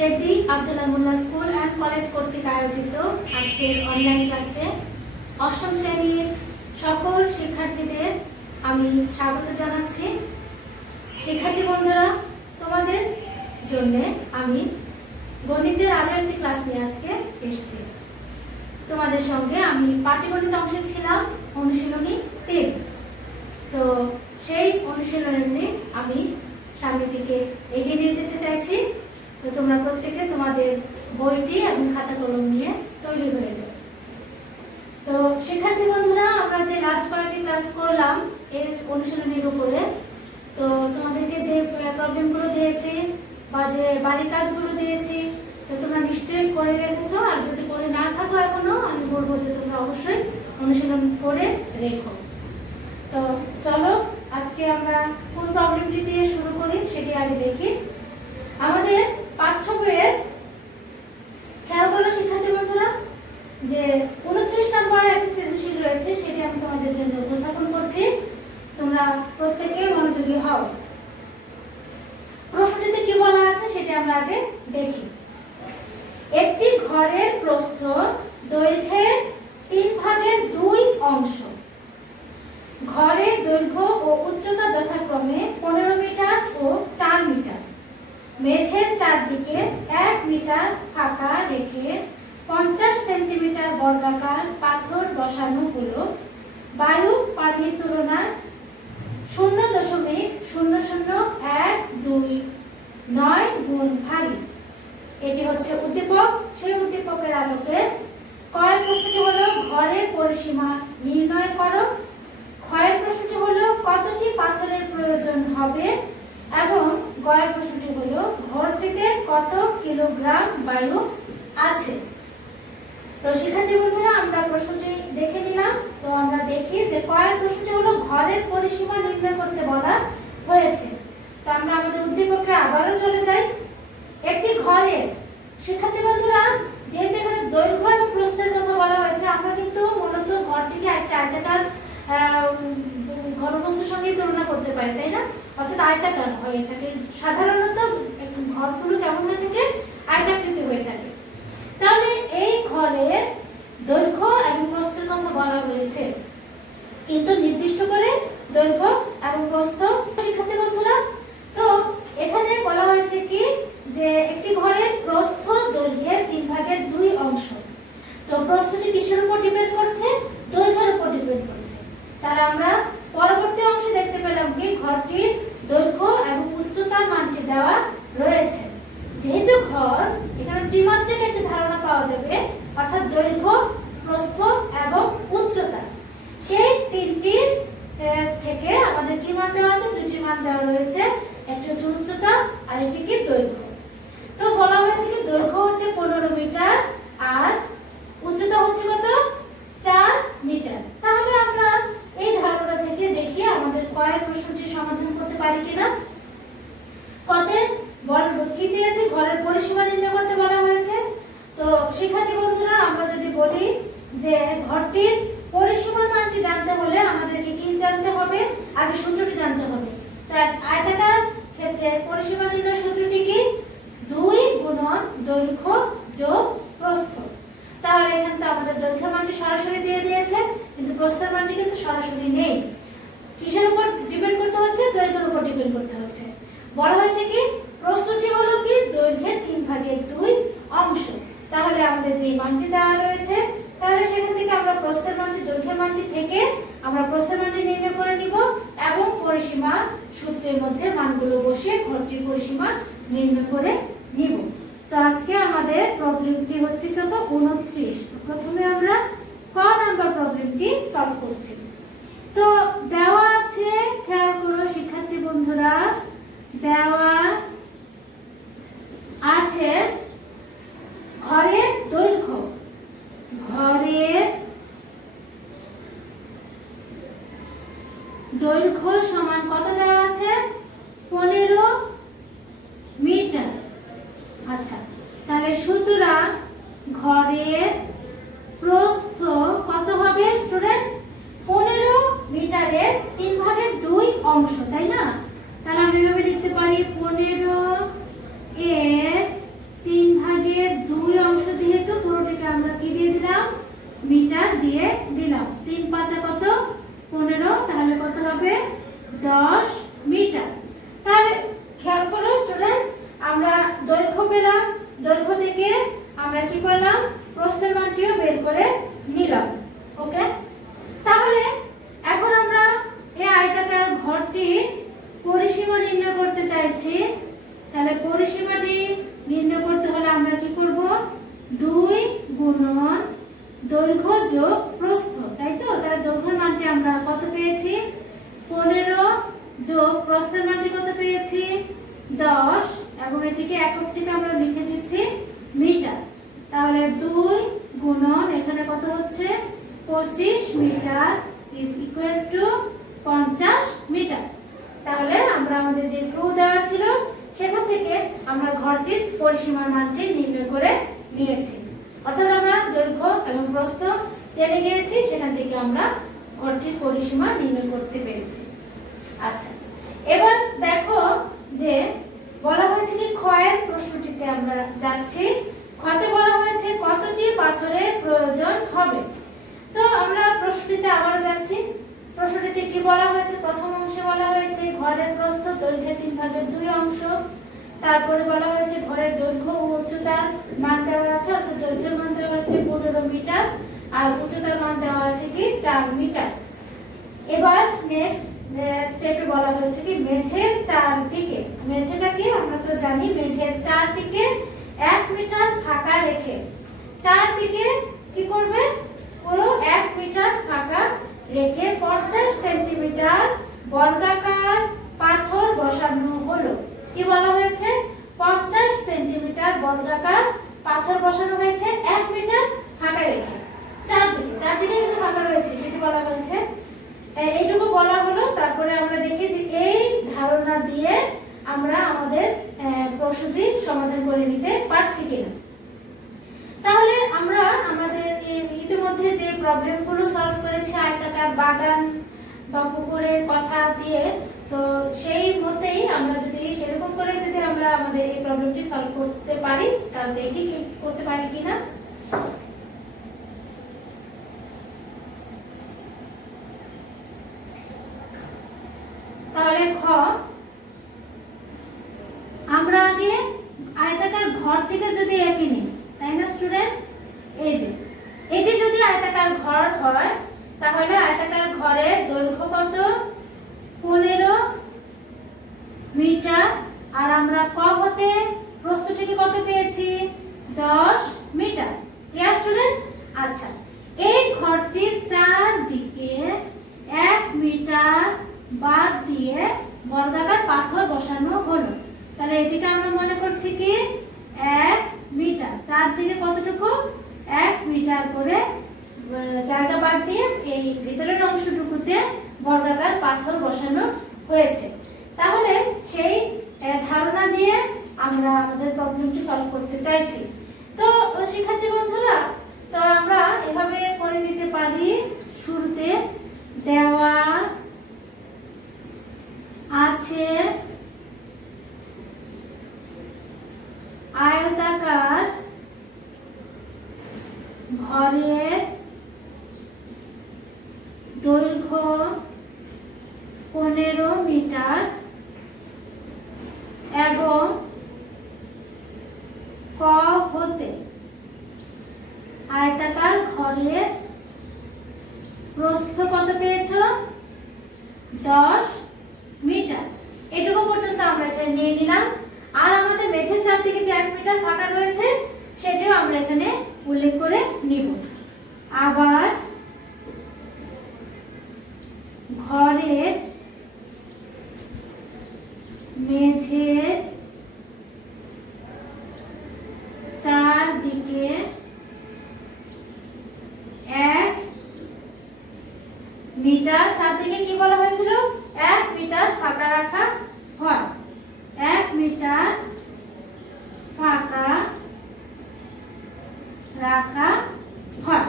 শেখদি Abdullah Molla school and college কর্তৃক আয়োজিত আজকের অনলাইন ক্লাসে অষ্টম শ্রেণীর সকল শিক্ষার্থীদের আমি স্বাগত জানাচ্ছি। শিক্ষার্থী বন্ধুরা, তোমাদের জন্য আমি গণিতের আরও একটি ক্লাস নিয়ে আজকে এসেছি। তোমাদের সঙ্গে আমি পাটিগণিত অংশে ছিলাম অনুশীলনী 3। তো সেই অনুশীলনী আমি সামনের দিকে এগিয়ে নিয়ে যেতে চাইছি। তো তোমরা প্রত্যেকে তোমাদের বইটি এবং খাতা কলম নিয়ে তৈরি হয়ে যাও। তো শিক্ষার্থী বন্ধুরা, আমরা যে লাস্ট কয়েকটি ক্লাস করলাম এই অনুশীলনীর উপরে, তো তোমাদেরকে যে প্রবলেমগুলো দিয়েছি বা যে বাড়ির কাজগুলো দিয়েছি, তো তোমরা নিশ্চয়ই করে রেখেছো। আর যদি করে না থাকো এখনো, আমি বলবো যে তোমরা অবশ্যই অনুশীলন করে রেখো। তো চলো আজকে আমরা কোন প্রবলেমটি দিয়ে শুরু করি সেটি আগে দেখি। আমাদের পাঠ্য বইয়ের খেয়াল করো শিক্ষার্থী বন্ধুরা, যে 29 নম্বর একটি সৃজনশীল রয়েছে, সেটি আমি তোমাদের জন্য উপস্থাপন করছি। তোমরা প্রত্যেকে মনোযোগী হও। প্রশ্নটিতে কি বলা আছে সেটি আমরা আগে দেখি। একটি ঘরের প্রস্থ দৈর্ঘ্যের 3/2 অংশ। ঘরের দৈর্ঘ্য ও উচ্চতা যথাক্রমে 15 মিটার ও 4 মিটার। মেঝের চারদিকে 1 মিটার ফাঁকা রেখে 50 সেন্টিমিটার বর্গাকার পাথর বসানো হলো। বায়ু পানির তুলনায় 0.00129 গুণ ভারী। এটি হচ্ছে উদ্দীপক। সেই উদ্দীপকের আলোকে কয়ের প্রশ্নটি হলো ঘরের পরিসীমা নির্ণয় করো। ক্ষয়ের প্রশ্নটি হলো কতটি পাথরের প্রয়োজন হবে, এবং গয়ের প্রশ্নটি হলো ঘরটিতে কত কিলোগ্রাম বায়ু আছে। তো শিক্ষার্থী বন্ধুরা, আমরা প্রশ্নটি দেখে নিলাম। তো আমরা দেখি যে কয়ের প্রশ্নটি হলো ঘরের পরিসীমা নির্ণয় করতে বলা হয়েছে। তো আমরা আমাদের উদ্দীপকে আবারও চলে যাই। একটি ঘরের, শিক্ষার্থী বন্ধুরা, যেহেতু এখানে দৈর্ঘ্য এবং প্রস্থের কথা বলা হয়েছে, আমরা কিন্তু মূলত ঘরটিকে একটা আয়তাকার ঘনবস্তুর সঙ্গে তুলনা করতে পারি, তাই না? অর্থাৎ আয়তাকার হয়ে থাকে। সাধারণত ঘরগুলো কেমন হয়ে থাকে? আয়তাকৃতি হয়ে থাকে। তাহলে এই ঘরের দৈর্ঘ্য এবং প্রস্থের কথা বলা হয়েছে, কিন্তু নির্দিষ্ট করে দৈর্ঘ্য এবং প্রস্থ। শিক্ষার্থী বন্ধুরা, তো এখানে বলা হয়েছে কি যে একটি ঘরের প্রস্থ দৈর্ঘ্যের 3/2 অংশ। তো প্রস্থটি কিসের উপর ডিপেন্ড করছে? দৈর্ঘ্যের উপর ডিপেন্ড করছে। তাহলে আমরা পরবর্তী অংশে দেখতে পেলাম কি ঘরটির দৈর্ঘ্য এবং উচ্চতার মানটি দেওয়া রয়েছে। যেহেতু ঘর, এখানে ত্রিমাত্রিক একটি ধারণা পাওয়া যাবে, অর্থাৎ দৈর্ঘ্য, প্রস্থ এবং উচ্চতা। সেই তিনটির থেকে আমাদের কি মান দেওয়া আছে? দুটির মান দেওয়া রয়েছে। একটি হচ্ছে উচ্চতা আর একটি কি দৈর্ঘ্য। তো বলা হয়েছে কি দৈর্ঘ্য হচ্ছে 15 মিটার আর উচ্চতা হচ্ছে কত? 4 মিটার। তাহলে আমরা এই ধারণা থেকে দেখি আমাদের কয়ের প্রশ্নটির সমাধান করতে পারি কিনা। কতে কি চেয়েছে? ঘরের পরিসীমা নির্ণয় করতে বলা হয়েছে। তো শিক্ষার্থী বন্ধুরা, আমরা যদি বলি যে ঘরটির পরিসীমার মানটি জানতে হলে আমাদেরকে কি জানতে হবে? আগে সূত্রটি জানতে হবে। তাই আয়তাকার ক্ষেত্রে পরিসীমা নির্ণয় সূত্রটি কি? 2 গুণন দৈর্ঘ্য যোগ প্রস্থ। তাহলে এখানে তো আমাদের দৈর্ঘ্য মানটি সরাসরি দিয়ে দিয়েছে, কিন্তু প্রস্থের মানটি কিন্তু সরাসরি নেই। কিসের উপর ডিপেন্ড করতে হচ্ছে? দৈর্ঘ্যের উপর ডিপেন্ড করতে হচ্ছে। বলা হয়েছে কি প্রস্থটি হলো কি দৈর্ঘ্যের 3/2 অংশ। তাহলে আমাদের যে মানটি দেওয়া রয়েছে, তাহলে সেখান থেকে আমরা প্রস্থের মানটি দৈর্ঘ্যের মানটি থেকে আমরা প্রস্থের মানটি নির্ণয় করে নিব, এবং পরিসীমা সূত্রের মধ্যে মানগুলো বসিয়ে ঘরটির পরিসীমা নির্ণয় করে নিব। তো আজকে আমাদের প্রবলেমটি হচ্ছে কত? 29। প্রথমে আমরা ক নাম্বার প্রবলেমটি সলভ করছি। তো দেওয়া আছে, খেয়াল করো শিক্ষার্থী বন্ধুরা, দেওয়া আছে ঘরের দৈর্ঘ্য। ঘরের দৈর্ঘ্য সমান কত দেওয়া আছে? 15 মিটার। আচ্ছা, তাহলে সুতরাং ঘরের প্রস্থ কত হবে স্টুডেন্ট? 15 মিটারের 3/2 অংশ, তাই না? তাহলে আমি এভাবে লিখতে পারি 15 এর 3 দিলাম, মিটার দিয়ে দিলাম। 3 5 কত 15, তাহলে কত হবে 10 মিটার। তাহলে খেয়াল করো স্টুডেন্ট, আমরা দৈর্ঘ্য পেলাম, দৈর্ঘ্য থেকে আমরা কি করলাম প্রস্থের মানটিও বের করে নিলাম। ওকে, তাহলে এখন আমরা এই আয়তাকার ঘরটির পরিসীমা নির্ণয় করতে চাইছি। তাহলে পরিসীমাটি নির্ণয় করতে হলে আমরা কি করব, 2 গুণন দৈর্ঘ্য যোগ প্রস্থ, তাই তো? তাহলে দৈর্ঘ্যের মানটি আমরা কত পেয়েছি 15 যোগ প্রস্থের মানটি কত পেয়েছি 10, এবং এটিকে এককটিকে আমরা লিখে দিচ্ছি মিটার। তাহলে 2 গুণন এখানে কত হচ্ছে 25 metre is equal to 50 metre. তাহলে আমরা আমাদের যে ক্লু দেওয়া ছিল সেখান থেকে আমরা ঘরটির পরিসীমার মানটি নির্ণয় করে নিয়েছি। অর্থাৎ আমরা দৈর্ঘ্য এবং প্রস্থ জেনে গিয়েছি, সেখান থেকে আমরা ঘরটির পরিসীমা নির্ণয় করতে পেরেছি। আচ্ছা, এবার দেখো যে বলা হয়েছে কি ক্ষয়ের প্রশ্নটিতে আমরা যাচ্ছি। ক্ষতে বলা হয়েছে কতটি পাথরের প্রয়োজন হবে। তো আমরা প্রশ্নটিতে আবার যাচ্ছি। প্রশ্নটিতে কি বলা হয়েছে, প্রথম অংশে বলা হয়েছে ঘরের প্রস্থ দৈর্ঘ্যের 3/2 অংশ। তারপরে বলা হয়েছে ঘরের দৈর্ঘ্য ও উচ্চতার মান দেওয়া আছে, অর্থাৎ দৈর্ঘ্যের মান দেওয়া আছে 15 মিটার আর উচ্চতার মান দেওয়া আছে কি 4 মিটার। এবার নেক্সট স্টেপে বলা হয়েছে কি মেঝের চারদিকে, মেঝেটা কি আমরা তো জানি, মেঝের চারদিকে 1 মিটার ফাঁকা রেখে চারদিকে কি করবে পুরো 1 মিটার ফাঁকা রেখে 50 সেন্টিমিটার বর্গাকার পাথর বসানো হলো। কি বলা হয়েছে 50 সেন্টিমিটার বর্গাকার পাথর বসানো হয়েছে 1 মিটার ফাঁকা রেখে চারদিকে কিন্তু ফাঁকা রয়েছে সেটি বলা হয়েছে। এইটুকু বলা হলো। তারপরে আমরা দেখি যে এই ধারণা দিয়ে আমরা আমাদের প্রশ্নটি সমাধান করে নিতে পারছি কিনা। তাহলে আমরা আমাদের ইতিমধ্যে যে প্রবলেমগুলো সলভ করেছি আয়তাকার বাগান বা পুকুরের কথা দিয়ে, তো সেই মতেই আমরা যদি সেরকম করে যদি আমরা আমাদের এই প্রবলেমটি সলভ করতে পারি, তাহলে দেখি কি করতে পারি কিনা। তাহলে খ, আমরা আগে আয়তাকার ঘরটিকে যদি এঁকে নিই, তাই না স্টুডেন্ট? এই যে এটি যদি আয়তাকার ঘর হয় তাহলে আয়তাকার ঘরের দৈর্ঘ্য কত 15 মিটার, আর আমরা ক হতে প্রস্থটিকে কত পেয়েছি 10 মিটার। Clear student? আচ্ছা, এই ঘরটির চারদিকে 1 মিটার বাদ দিয়ে বর্গাকার পাথর বসানো হলো। তাহলে এটিকে আমরা মনে করছি কি 1 মিটার, চারদিকে কতটুকু 1 মিটার করে জায়গা বাদ দিয়ে এই ভিতরের অংশটুকুতে বর্গাকার পাথর বসানো হয়েছে। তাহলে সেই ধারণা দিয়ে আমরা আমাদের প্রবলেমটি সলভ করতে চাইছি। তো শিক্ষার্থী বন্ধুরা, তো আমরা এভাবে করে নিতে পারি। শুরুতে দেওয়া আছে আয়তাকার ঘরের দৈর্ঘ্য 15 মিটার এবং ক হতে আয়তাকার ঘরের প্রস্থ কত পেয়েছ 10 মিটার। এটুকু পর্যন্ত আমরা এখানে নিয়ে নিলাম। আর আমাদের মেঝের চারদিকে যে 1 মিটার ফাঁকা রয়েছে সেটাও আমরা এখানে উল্লেখ করে নিব। আবার ঘরের মেঝের চারদিকে 1 মিটার, চারদিকে কি বলা হয়েছিল 1 মিটার ফাঁকা রাখা হয়, 1 মিটার ফাঁকা রাখা হয়।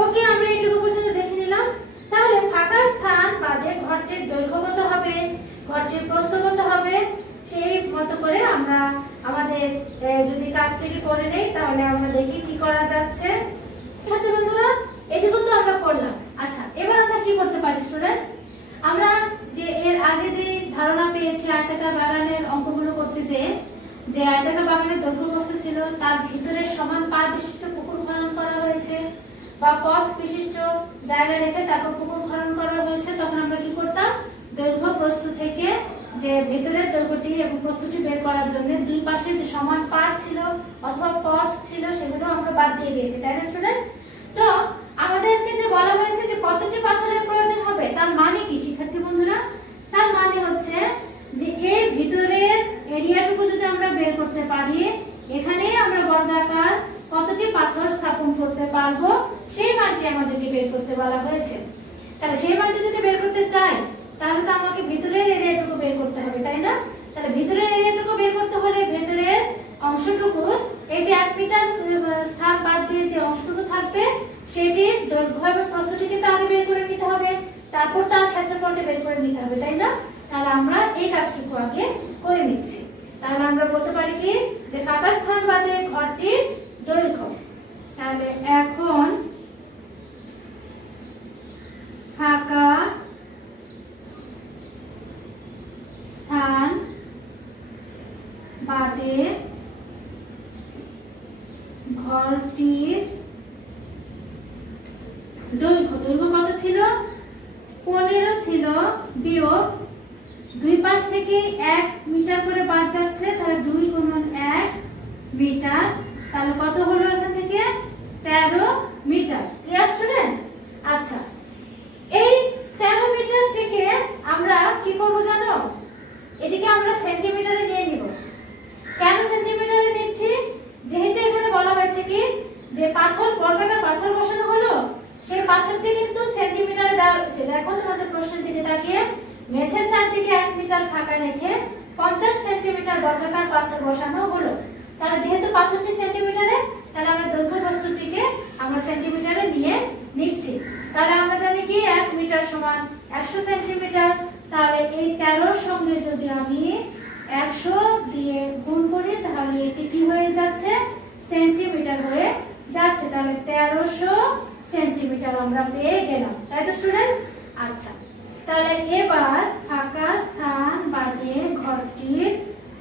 ওকে, আমরা এইটুকু পর্যন্ত দেখে নিলাম। তাহলে ফাঁকা স্থান বাদে ঘরটির দৈর্ঘ্য কত হবে, ঘরটির প্রস্থ কত হবে, সেই মতো করে আমরা আমাদের যদি কাজটিকে করে নেই তাহলে আমরা দেখি কি করা যাচ্ছে। সাথে বন্ধুরা এটুকু তো আমরা করলাম। আচ্ছা, এবার আমরা কি করতে পারি স্টুডেন্ট? আমরা যে এর আগে যে ধারণা পেয়েছি আয়তাকার বাগানের অঙ্কগুলো করতে, যে আয়তাকার বাগানের দৈর্ঘ্য প্রস্থ ছিল, তার ভিতরে সমান পার বিশিষ্ট পুকুর খনন করা হয়েছে বা পথ বিশিষ্ট জায়গা রেখে তারপর পুকুর খনন করা হয়েছে, তখন আমরা কি করতাম? দৈর্ঘ্য প্রস্থ থেকে যে ভেতরের দৈর্ঘ্যটি এবং প্রস্থটি বের করার জন্য দুই পাশে যে সমান পার ছিল অথবা পথ ছিল সেগুলো আমরা বাদ দিয়ে দিয়েছি, তাই না স্টুডেন্ট? তো আমাদেরকে যে বলা হয়েছে যে কতটি পাথরের প্রয়োজন হবে, তার মানে কি শিক্ষার্থী বন্ধুরা? তার মানে হচ্ছে যে এর ভিতরের এরিয়াটুকু যদি আমরা বের করতে পারি, এখানে আমরা বর্গাকার কতটি পাথর স্থাপন করতে পারবো সেই মানটি আমাদেরকে বের করতে বলা হয়েছে। তাহলে সেই মানটি যদি বের করতে চাই তাহলে তো আমাকে ভিতরের এরিয়াটুকু বের করতে হবে, তাই না? তাহলে ভিতরের এরিয়াটুকু বের করতে হলে ভেতরের অংশটুকু, এই যে 1 মিটার স্থান বাদ দিয়ে যে অংশটুকু থাকবে সেটির দৈর্ঘ্য এবং প্রস্থটিকে তো আগে বের করে নিতে হবে, তারপর তার ক্ষেত্রফলটা বের করে নিতে হবে, তাই না? তাহলে আমরা এই কাজটুকু আগে করে নিচ্ছি। তাহলে আমরা বলতে পারি কি যে ফাঁকা স্থান বাদে ঘরটির দৈর্ঘ্য। তাহলে এখন ফাঁকা স্থান বাদে ঘরটির দৈর্ঘ্য কত ছিল? 15 ছিল, বিয়োগ দুই পাশ থেকে 1 মিটার করে বাদ যাচ্ছে, তাহলে 2 গুণন 1 মিটার, তাহলে কত হলো এখান থেকে? 13 মিটার। Clear student? আচ্ছা, এই 13 মিটার থেকে আমরা কি করব জানো? এটিকে আমরা সেন্টিমিটারে নিয়ে নিব। কেন সেন্টিমিটারে নিচ্ছি? যেহেতু এখানে বলা হয়েছে কি যে পাথর, বর্গাকার পাথর বসানো হলো, সেই পাথরটি কিন্তু সেন্টিমিটারে দেওয়া হয়েছে। এখন তোমাদের প্রশ্নের দিকে তাকিয়ে মেঝের চারদিকে 1 মিটার ফাঁকা রেখে 50 সেন্টিমিটার বর্গাকার পাথর বসানো হলো। তাহলে যেহেতু পাথরটি সেন্টিমিটারে, তাহলে আমরা দৈর্ঘ্য প্রস্থটিকে আমরা সেন্টিমিটারে নিয়ে নিচ্ছি। তাহলে আমরা জানি কি 1 মিটার সমান 100 সেন্টিমিটার। তাহলে এই 13 সঙ্গে যদি আমি 100 দিয়ে গুণ করি তাহলে এটি কি হয়ে যাচ্ছে? সেন্টিমিটার হয়ে যাচ্ছে। তাহলে 1300 সেন্টিমিটার আমরা পেয়ে গেলাম, তাই তো স্টুডেন্টস? আচ্ছা, তাহলে এবার ফাঁকা স্থান বাদে ঘরটির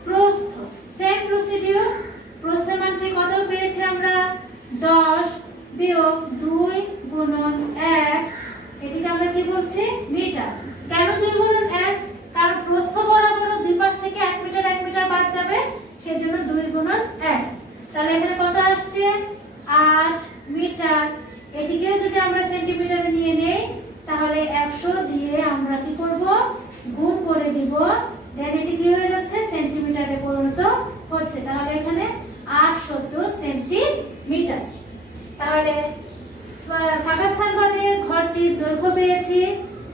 প্রস্থ, সেম প্রসিডিউর। প্রস্থের মানটি কত পেয়েছি আমরা? 10 বিয়োগ 2 গুণন 1, এটিকে আমরা কি বলছি? মিটার। কেন 2 গুণন 1? কারণ প্রস্থ বরাবর দুই পাশ থেকে 1 মিটার বাদ যাবে, সেজন্য 2 গুণন 1। তাহলে এখানে কত আসছে? 8 মিটার। এটিকেও যদি আমরা সেন্টিমিটারে নিয়ে নেই তাহলে 100 দিয়ে আমরা কি করব? গুণ করে দিব, দেন এটি কি হয়ে যাচ্ছে? সেন্টিমিটারে পরিণত হচ্ছে। তাহলে এখানে 800 সেন্টিমিটার। তাহলে ফাঁকা স্থান বাদে ঘরটির দৈর্ঘ্য পেয়েছি,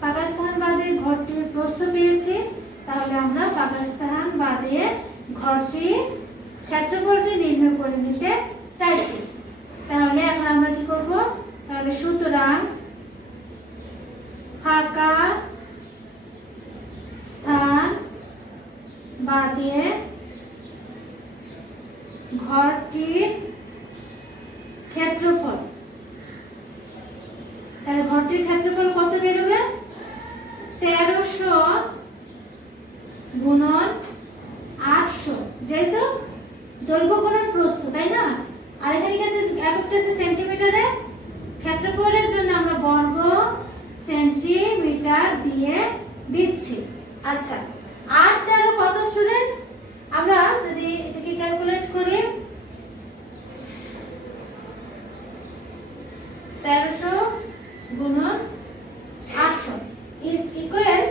ফাঁকা স্থান বাদে ঘরটির প্রস্থ পেয়েছি। তাহলে আমরা ফাঁকা স্থান বাদে ঘরটির ক্ষেত্রফলটি নির্ণয় করে নিতে চাইছি। তাহলে এখন আমরা কি করব? তাহলে সুতরাং ফাঁকা স্থান বাদে ঘরটির ক্ষেত্রফল, তাহলে ঘরটির ক্ষেত্রফল কত বেরোবে? 1300 গুণন 800, যেহেতু দৈর্ঘ্য গুণন প্রস্থ, তাই না? আর এখানে কি আছে? এককটা আছে সেন্টিমিটারে। ক্ষেত্রফলের জন্য আমরা বর্গ সেন্টিমিটার দিয়ে দিচ্ছি। আচ্ছা, 8 13 কত স্টুডেন্টস? আমরা যদি এটাকে ক্যালকুলেট করি, 1300 গুণন 800 ইজ ইকুয়াল,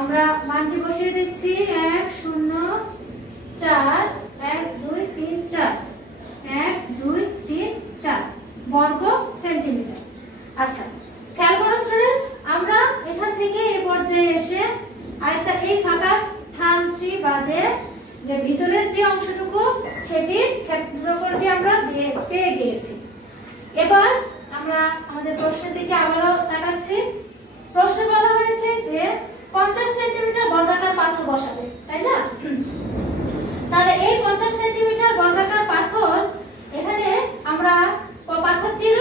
আমরা মানটি বসিয়ে দিচ্ছি 1 0 4 1 2 3 4 1 2 3 4 বর্গ সেন্টিমিটার। আচ্ছা, খেয়াল করো স্টুডেন্টস, আমরা এখান থেকে এই পর্যায়ে এসে এই ফাঁকা স্থানটি বাদে যে ভিতরের যে অংশটুকু সেটির ক্ষেত্রফলটি আমরা পেয়ে গিয়েছি। এবার আমরা আমাদের প্রশ্নের দিকে আবারও তাকাচ্ছি। প্রশ্নে বলা হয়েছে যে 50 সেন্টিমিটার বর্গাকার পাথর বসাবে, তাই না? তাহলে এই 50 সেন্টিমিটার বর্গাকার পাথর, এখানে আমরা পাথরটির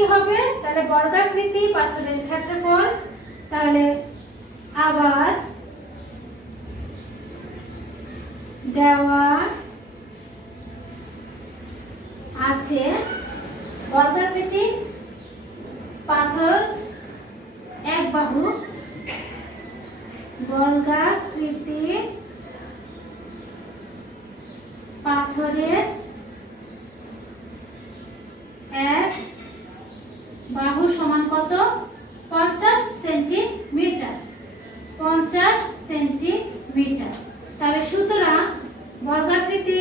কি হবে, তাহলে বর্গাকৃতি পাথরের ক্ষেত্রফল, তাহলে আবার দেওয়া আছে বর্গাকৃতি পাথর এক বাহু, বর্গাকৃতি পাথরের এক বাহু সমান কত, 50 সেন্টিমিটার, 50 সেন্টিমিটার। তাহলে সুতরাং বর্গাকৃতি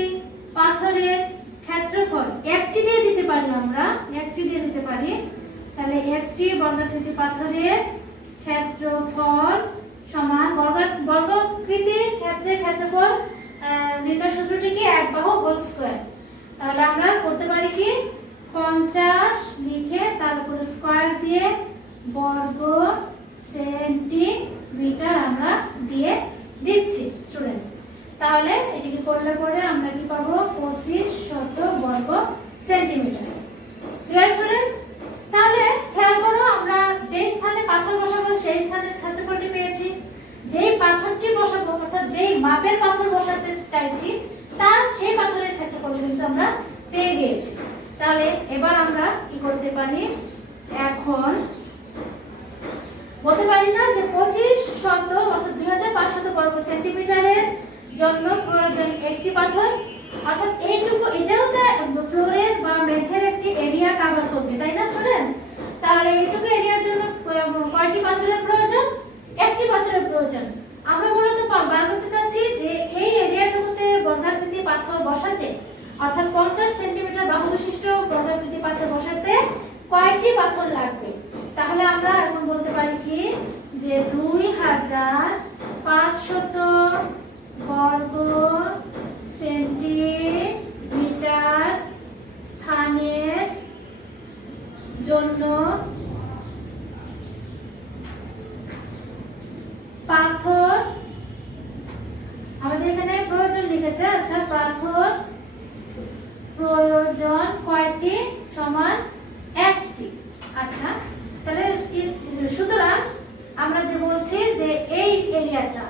পাথরের ক্ষেত্রফল একটি দিয়ে দিতে পারি, আমরা একটি দিয়ে দিতে পারি। তাহলে একটি বর্গাকৃতি পাথরের ক্ষেত্রফল সমান বর্গাকৃতির ক্ষেত্রফল নির্ণয় সূত্রটি কি, এক বাহু হোল স্কয়ার। তাহলে আমরা করতে পারি কি, 50 লিখে তার উপরে স্কয়ার দিয়ে বর্গ সেন্টিমিটার আমরা দিয়ে দিচ্ছি স্টুডেন্টস। তাহলে এটিকে করলে পরে আমরা কি পাবো, 2500 বর্গ সেন্টিমিটার। Clear students? তাহলে খেয়াল করো, আমরা যেই স্থানে পাথর বসাবো সেই স্থানের ক্ষেত্রফলটি পেয়েছি, যেই পাথরটি বসাবো অর্থাৎ যেই মাপের পাথর বসাতে চাইছি তার সেই পাথরের ক্ষেত্রফল কিন্তু আমরা পেয়ে গিয়েছি। তাহলে এবার আমরা কি করতে পারি, এখন বলতে পারি না যে 2500 অর্থাৎ 2500 বর্গ সেন্টিমিটারের জন্য প্রয়োজন একটি পাথর, অর্থাৎ এইটুকু, এটাও তো ফ্লোরের বা মেঝের একটি এরিয়া কভার করবে, তাই না স্টুডেন্টস? তাহলে এইটুকু এরিয়ার জন্য কয়টি পাথরের প্রয়োজন, একটি পাথরের প্রয়োজন। আমরা মূলত বার করতে চাচ্ছি যে এই এরিয়াটুকুতে বর্গাকৃতি পাথর বসাতে অর্থাৎ 50 সেন্টিমিটার বাহু বিশিষ্ট বর্গাকৃতি পাথর বসাতে কয়টি পাথর লাগবে। তাহলে আমরা এখন বলতে পারি কি, যে 2500 বর্গ সেন্টিমিটার স্থানের জন্য পাথর, আমাদের এখানে প্রয়োজন লিখেছে, আচ্ছা পাথর প্রয়োজন কয়টি, সমান একটি। আচ্ছা তাহলে সুতরাং আমরা যে বলছি যে এই এরিয়াটা,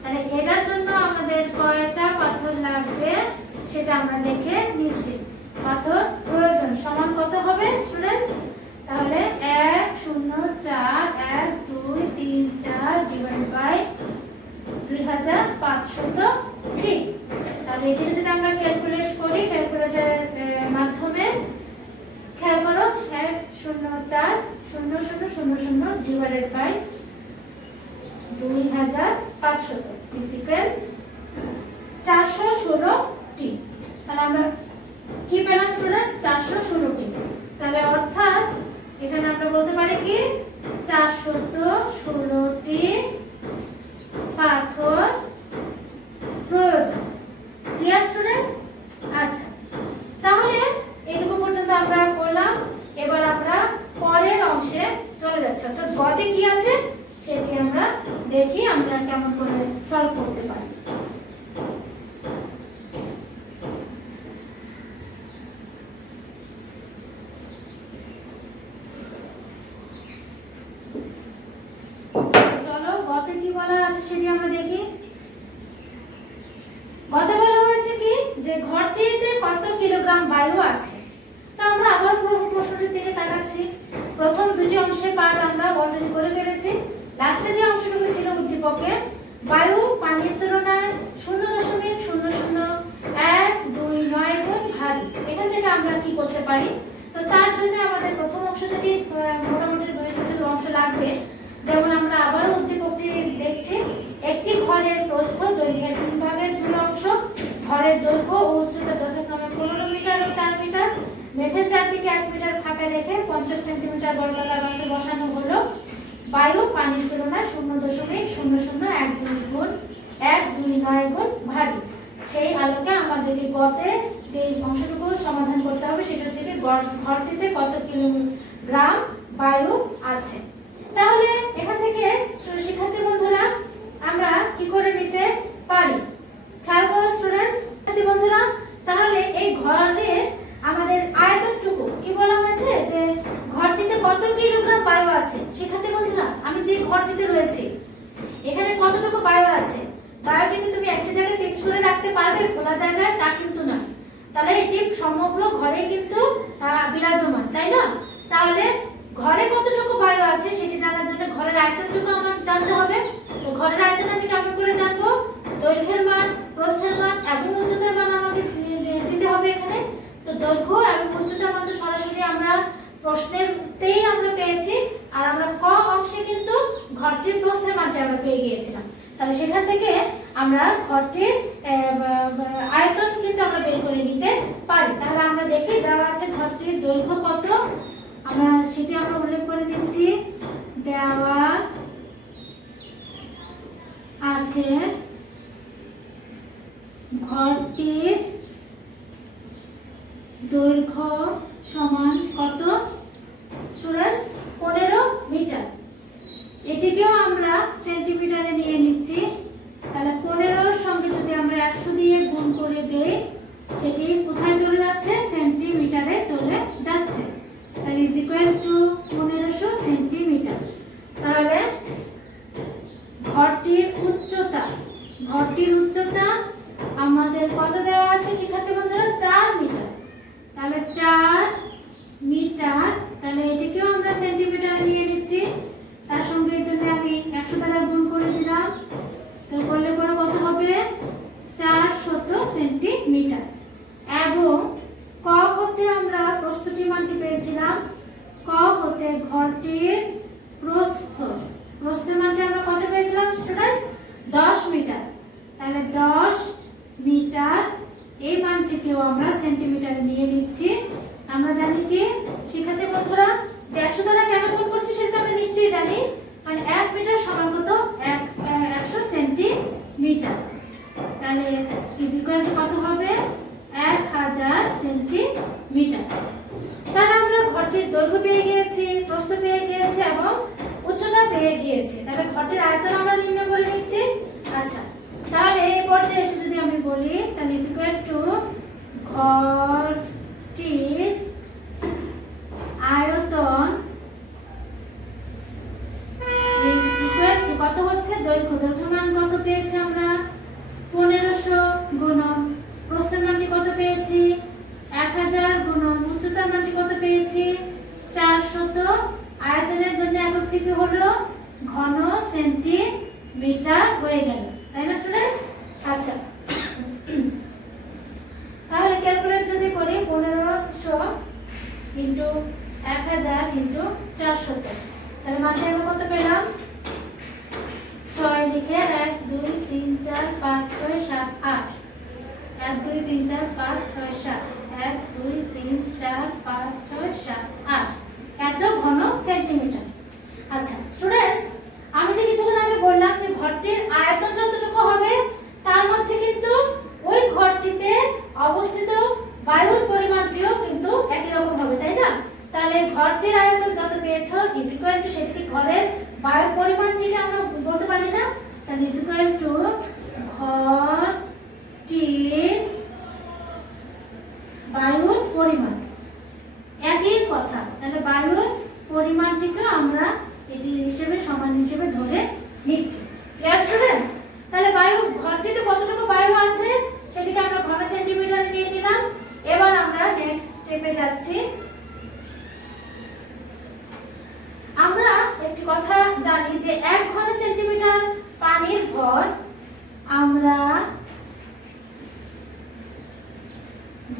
তাহলে এটার জন্য আমাদের কয়টা পাথর লাগবে সেটা আমরা দেখে নিচ্ছি। পাথর প্রয়োজন সমান কত হবে স্টুডেন্টস, তাহলে 1 0 4 1 2 3 4 ডিভাইড বাই 2500, ঠিক। তাহলে এটা যদি আমরা ক্যালকুলেট করি ক্যালকুলেটরের মাধ্যমে, খেয়াল করো 1 0 4 0 0 0 0 ডিভাইডেড বাই 2500 ইকুয়াল 416টি। তাহলে আমরা কি পেলাম স্টুডেন্টস, 416টি। তাহলে অর্থাৎ এখানে আমরা বলতে পারি কি, 416টি পাথর প্রয়োজন। Clear students? আচ্ছা তাহলে এইটুকু পর্যন্ত আমরা করলাম। এবার আমরা পরের অংশে চলে যাচ্ছি, অর্থাৎ গতে কি আছে সেটি আমরা দেখি আমরা কেমন করে সলভ করতে পারি। চলো গতে কি বলা আছে সেটি আমরা দেখি। গতে বলা হয়েছে কি, যে ঘরটিতে কত কিলোগ্রাম বায়ু আছে। তো আমরা আবার প্রশ্নটির দিকে তাকাচ্ছি। প্রথম দুটি অংশের পার্ট আমরা অলরেডি করে ফেলেছি। লাস্টে যে অংশটুকু ছিল উদ্দীপকের, বায়ু পানির তুলনায় 0.00129 গুণ ভারী। এখান থেকে আমরা কি করতে পারি, তো তার জন্য আমাদের প্রথম অংশ থেকে মোটামুটি কিছু অংশ লাগবে। যেমন আমরা আবারও উদ্দীপকটি দেখছি, একটি ঘরের প্রস্থ দৈর্ঘ্যের 3 ভাগের 2 অংশ, ঘরের দৈর্ঘ্য ও উচ্চতা যথাক্রমে 15 মিটার ও 4 মিটার, মেঝের চারদিকে 1 মিটার ফাঁকা রেখে 50 সেন্টিমিটার বর্গাকার পাত্র বসানো হলো। বায়ু পানির তুলনায় 0.0012 গুণ 129 গুণ ভারী। সেই আলোকে আমাদেরকে গতে যে অংশটুকু সমাধান করতে হবে সেটা হচ্ছে কি, ঘরটিতে কত কিলোগ্রাম বায়ু আছে। তাহলে এখান থেকে শিক্ষার্থী বন্ধুরা আমরা কি করে নিতে পারি, খেয়াল করো স্টুডেন্টস। শিক্ষার্থী বন্ধুরা তাহলে এই ঘরে আমাদের আয়তনটুকু কি বলা হয়েছে, যে ঘরটিতে রয়েছে এখানে কতটুকু বায়ু আছে। বায়ু কিন্তু তুমি একটা জায়গায় ফিক্স করে রাখতে পারবে খোলা জায়গায়, তা কিন্তু না। তাহলে এটি সমগ্র ঘরে কিন্তু বিরাজমান, তাই না? তাহলে ঘরে কতটুকু বায়ু আছে সেটি জানার জন্য ঘরের আয়তনটুকু আমার জানতে হবে। তো ঘরের আয়তন আমি কেমন করে জানবো? দৈর্ঘ্যের মান, প্রস্থের মান এবং উচ্চতার মান আমাকে দিতে হবে এখানে। তো দৈর্ঘ্য এবং উচ্চতার মান তো সরাসরি আমরা প্রশ্নেরতেই আমরা পেয়েছি, আর আমরা ক অংশে কিন্তু ঘরটির প্রস্থের মানটা আমরা পেয়ে গিয়েছিলাম। তাহলে সেখান থেকে আমরা ঘরটির আয়তন কিন্তু আমরা বের করে নিতে পারি। তাহলে আমরা দেখি দেওয়া আছে ঘরটির দৈর্ঘ্য কত, আমরা সেটি আমরা উল্লেখ করে দিচ্ছি। দেওয়া আছে ঘরটির দৈর্ঘ্য সমান কত স্টুডেন্টস? 15 মিটার। এটিকেও আমরা সেন্টিমিটারে নিয়ে নিচ্ছি। তাহলে 15 সঙ্গে যদি আমরা 100 দিয়ে গুণ করে দেই সেটি কোথায় চলে যাচ্ছে? সেন্টিমিটারে চলে যাচ্ছে। তাহলে ইজ ইকুয়াল টু 1500 সেন্টিমিটার। তাহলে ঘরটির উচ্চতা আমাদের কত দেওয়া আছে শিক্ষার্থী বন্ধুরা? 4 মিটার। তাহলে 4 মিটার, তাহলে এটিকেও আমরা সেন্টিমিটারে নিয়ে নিচ্ছি। তার সঙ্গে এই জন্য আমি 100 দ্বারা গুণ করে দিলাম। তো করলে পরে কত হবে? 400 সেন্টিমিটার। এবং ক হতে আমরা প্রস্থটির মানটি পেয়েছিলাম। ক হতে ঘরটির প্রস্থের মানটি আমরা কত পেয়েছিলাম স্টুডেন্টস? 10 মিটার। তাহলে 10 মিটার, এই মানটিকেও আমরা সেন্টিমিটারে নিয়ে নিচ্ছি। আমরা জানি কি শিক্ষার্থী বন্ধুরা যে 100 দ্বারা কেন গুণ করছি সেটা আমরা নিশ্চয়ই জানি। মানে 1 মিটার সমান কত? 100 সেন্টিমিটার। তাহলে ইজ ইকুয়াল টু কত হবে? 1000 সেন্টিমিটার। তাহলে আমরা ঘরটির দৈর্ঘ্য পেয়ে গিয়েছি, প্রস্থ পেয়ে গিয়েছি এবং উচ্চতা পেয়ে গিয়েছি। তাহলে ঘরটির আয়তন আমরা নির্ণয় করে নিচ্ছি। আচ্ছা, তাহলে এই পর্যায়ে এসে যদি আমি বলি তাহলে ইজ ইকুয়াল টু ঘরটির আয়তন ইজ ইকুয়াল টু কত হচ্ছে? দৈর্ঘ্য মান কত পেয়েছি আমরা? 1500 গুণন প্রস্থের মানটি কত পেয়েছি? 1000 গুণন উচ্চতার মানটি কত পেয়েছি? 400। আয়তনের জন্য এককটি কি হলো? ঘন সেন্টিমিটার হয়ে গেল, তাই না স্টুডেন্টস? আচ্ছা, তাহলে ক্যালকুলেট যদি করি 1500 ইনটু 1000 ইনটু 400, তাহলে মানটা আমরা কত পেলাম? 6 লিখে 1 2 3 4 5 6 7 8, 1 2 3 4 5 6 7, 1 2 3 4 5 6 7 8, এত ঘন সেন্টিমিটার। আচ্ছা স্টুডেন্টস, আমি যে কিছুক্ষণ আগে বললাম যে ঘরটির আয়তন যতটুকু হবে তার মধ্যে কিন্তু ওই ঘরটিতে অবস্থিত বায়ুর পরিমাণটিও কিন্তু একই রকম হবে, তাই না? তাহলে ঘরটির আয়তন যত পেয়েছো ইজ ইকুয়াল টু সেটাকে ঘরের বায়ুর পরিমাণটি আমরা বলতে পারি না? তাহলে ইজ ইকুয়াল টু ঘরটির বায়ুর পরিমাণ, একই কথা। তাহলে বায়ুর পরিমাণটিকে আমরা এটি হিসেবে সমান হিসেবে ধরে নিচ্ছি। Clear students? তাহলে বায়ু ঘরটিতে কতটুকু বায়ু আছে সেটিকে আমরা ঘন সেন্টিমিটারে নিয়ে নিলাম। এবার আমরা নেক্সট স্টেপে যাচ্ছি। আমরা একটি কথা জানি যে 1 ঘন সেন্টিমিটার পানির ভর আমরা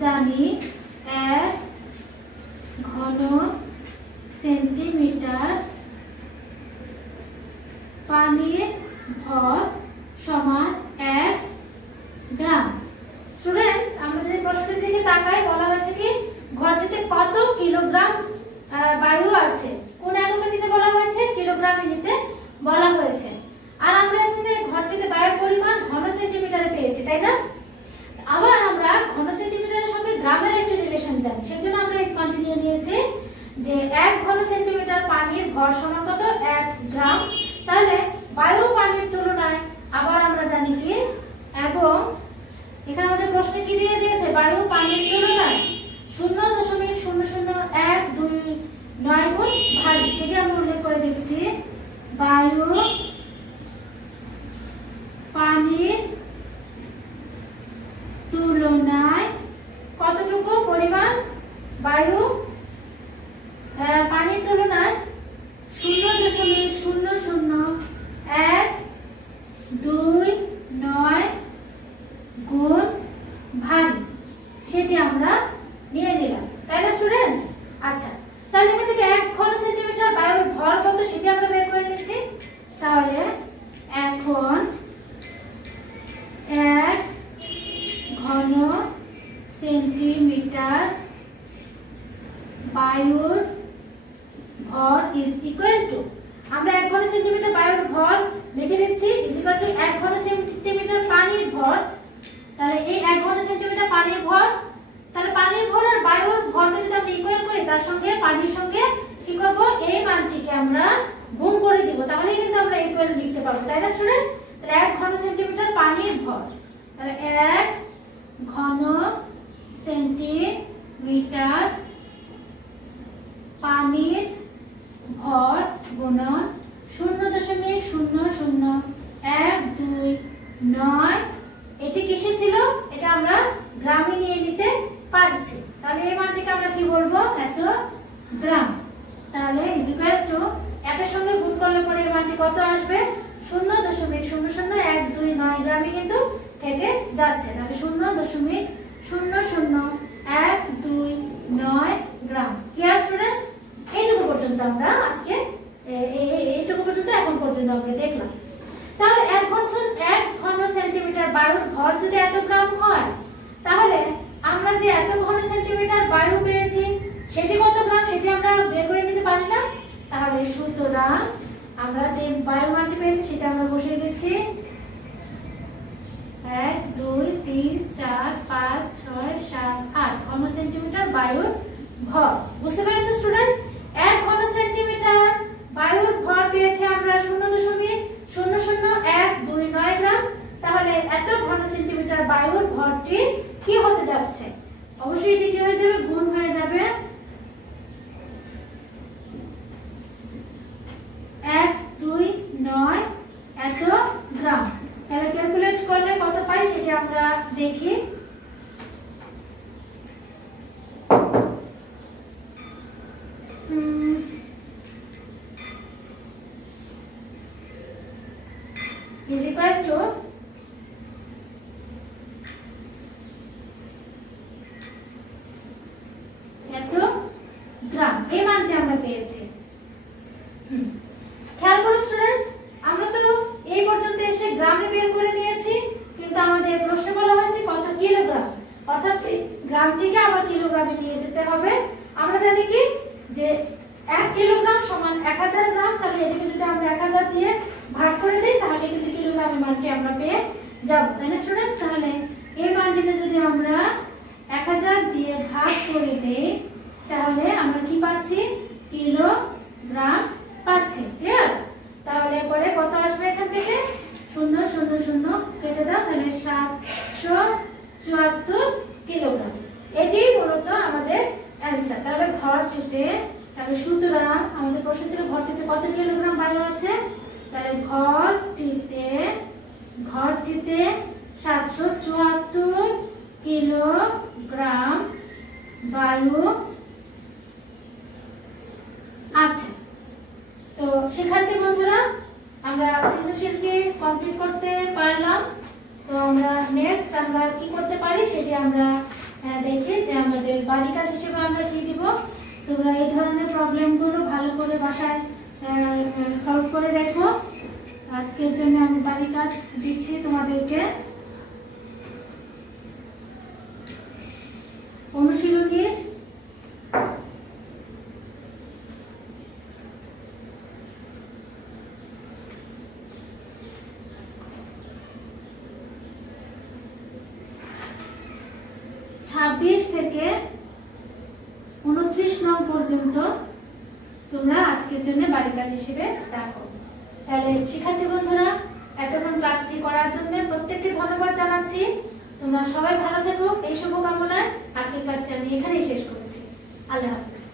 জানি 1 ঘন সেন্টিমিটার পানির ভর সমান 1 গ্রাম। স্টুডেন্টস, আমরা যদি প্রশ্নের দিকে তাকাই বলা হয়েছে কি ঘরটিতে কত কিলোগ্রাম বায়ু আছে, কোন এককে নিতে বলা হয়েছে? কিলোগ্রামে নিতে বলা হয়েছে। আর আমরা এখানে ঘরটিতে বায়ুর পরিমাণ ঘন সেন্টিমিটারে পেয়েছি, তাই না? আবার আমরা ঘন সেন্টিমিটারের সঙ্গে গ্রামের একটা রিলেশন জানি, সেজন্য আমরা এই মানটি নিয়ে নিয়েছি যে 1 ঘন সেন্টিমিটার পানির ভর সমান কত? 1 গ্রাম। তাহলে বায়ু পানির তুলনায় আবার আমরা জানি কি, এবং এখানে আমাদের প্রশ্নে কি দিয়ে দিয়েছে? বায়ু পানির তুলনায় 0.0012 গুণ ভারী, সেটি আমরা উল্লেখ করে দিচ্ছি বায়ু পানির তুলনায় কতটুকু পরিমাণ বায়ু পানির তুলনায় 0.00129 গুণ ভারী, সেটি আমরা নিয়ে নিলাম, তাই না স্টুডেন্টস? আচ্ছা, তাহলে এখান থেকে 1 ঘন সেন্টিমিটার বায়ুর ভর কত সেটি আমরা বের করে নিচ্ছি। তাহলে এখন 1 ঘন সেন্টিমিটার বায়ুর ভর ইজ ইকুয়াল টু, আমরা 1 ঘন সেন্টিমিটার বায়ুর ভর লিখে দিচ্ছি ইজ ইকুয়াল টু 1 ঘন সেন্টিমিটার পানির ভর। তাহলে এই 1 ঘন সেন্টিমিটার পানির ভর, তাহলে পানির ভর আর বায়ুর ভরকে যদি আমরা ইকুয়াল করি, তার সঙ্গে পানির সঙ্গে কি করব, এই মানটিকে আমরা গুণ করে দিব, তাহলেই কিন্তু আমরা ইকুয়াল লিখতে পারবো, তাই না স্টুডেন্টস? তাহলে 1 ঘন সেন্টিমিটার পানির ভর, তাহলে 1 ঘন সেন্টিমিটার পানির ভর গুণন 0.00129, এটি কিসে ছিল? এটা আমরা গ্রামে নিয়ে নিতে পারছি, তাহলে এই মানটিকে আমরা কি বলবো, এত গ্রাম। তাহলে ইজ ইকুয়াল টু একের সঙ্গে গুণ করলে পরে এই মানটি কত আসবে, 0.00129 গ্রামে কিন্তু থেকে যাচ্ছে, তাহলে 0.00129 গ্রাম। Clear students? এইটুকু পর্যন্ত আমরা আজকে এইটুকু পর্যন্ত এখন পর্যন্ত আমরা দেখলাম। তাহলে 1 ঘন সেন্টিমিটার বায়ুর ভর যদি এত গ্রাম হয়, তাহলে আমরা যে এত ঘন সেন্টিমিটার বায়ু পেয়েছি সেটি কত গ্রাম সেটি আমরা বের করে নিতে পারি না? তাহলে সুতরাং আমরা যে বায়ুর মানটি পেয়েছি সেটা আমরা বসিয়ে দিচ্ছি 1 2 3 4 5 6 7 8 ঘন সেন্টিমিটার বায়ুর ভর। বুঝতে পেরেছো স্টুডেন্টস? 1 ঘন সেন্টিমিটার বায়ুর ভর পেয়েছি আমরা 0.00129 গ্রাম। তাহলে এত ঘন সেন্টিমিটার বায়ুর ভরটি কি হতে যাচ্ছে? অবশ্যই এটি কি হয়ে যাবে, গুণ হয়ে যাবে 129 এত গ্রাম। তাহলে ক্যালকুলেট করলে কত পাই সেটি আমরা দেখি। is equal to এত গ্রাম, এই মানটি আমরা পেয়েছি। খেয়াল করো স্টুডেন্টস, আমরা তো এই পর্যন্ত এসে গ্রামে বের করে নিয়েছি, কিন্তু আমাদের প্রশ্ন বলা হয়েছে কত কিলোগ্রাম, অর্থাৎ গ্রামটিকে আবার কিলোগ্রামে নিয়ে যেতে হবে। আমরা জানি কি যে 1 কিলোগ্রাম সমান 1000 গ্রাম, তাহলে এটাকে যদি আমরা 1000 দিয়ে ভাগ করে দেই তাহলে কিন্তু কিলোগ্রামের মানটি আমরা পেয়ে যাব, তাই না স্টুডেন্টস? তাহলে এই মানটিকে যদি আমরা 1000 দিয়ে ভাগ করে দেই তাহলে আমরা কি পাচ্ছি, কিলোগ্রাম পাচ্ছি। ক্লিয়ার? তাহলে পরে কত আসবে এখান থেকে, 0 0 0 কেটে দাও, তাহলে 774 কিলোগ্রাম। এটাই মূলত আমাদের অ্যানসার। তাহলে ভরটিতে, তাহলে সুতরাং আমাদের প্রশ্ন ছিল ভরটিতে কত কিলোগ্রাম বায়ু আছে, তাহলে ঘরটিতে 774 কিলোগ্রাম বায়ু আছে। তো শিক্ষার্থী বন্ধুরা, আমরা সৃজনশীলটি কমপ্লিট করতে পারলাম। তো আমরা নেক্সট আমরা কি করতে পারি সেটি আমরা দেখি যে আমাদের বাড়ি কাজ হিসেবে আমরা কি দিব। তোমরা এই ধরনের প্রবলেমগুলো ভালো করে বাসায় সলভ করে রেখো। আজকের জন্য আমি বাড়ি কাজ দিচ্ছি তোমাদেরকে। অনুশীলনীর থেকে 29 নং পর্যন্ত তোমরা আজকের জন্য বাড়ি কাজ হিসেবে রাখো। তাহলে শিক্ষার্থী বন্ধুরা, এতক্ষণ ক্লাসটি করার জন্য প্রত্যেককে ধন্যবাদ জানাচ্ছি। তোমরা সবাই ভালো থেকো, এই শুভকামনায় আজকের ক্লাসটি আমি এখানেই শেষ করছি। আল্লাহ হাফেজ।